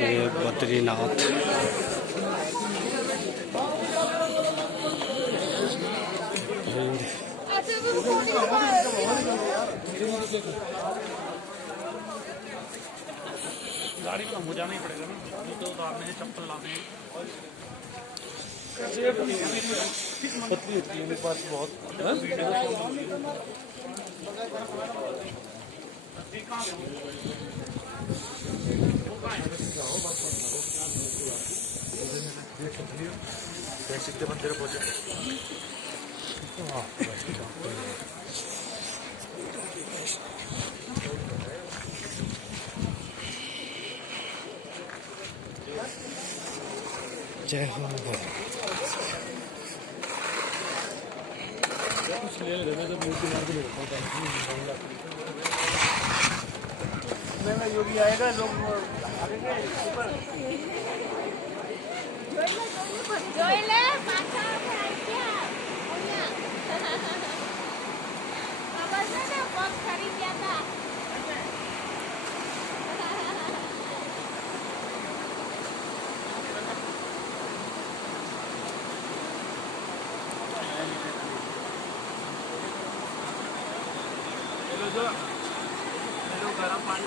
ये बद्रीनाथ। गाड़ी कम हो जाना ही पड़ेगा ना, तो उतारने हैं, चप्पल लाने हैं। पतली होती है मेरे पास बहुत। सीधे मंदिर पहुंचे। जय हो। योगी आएगा, लोग गरम पानी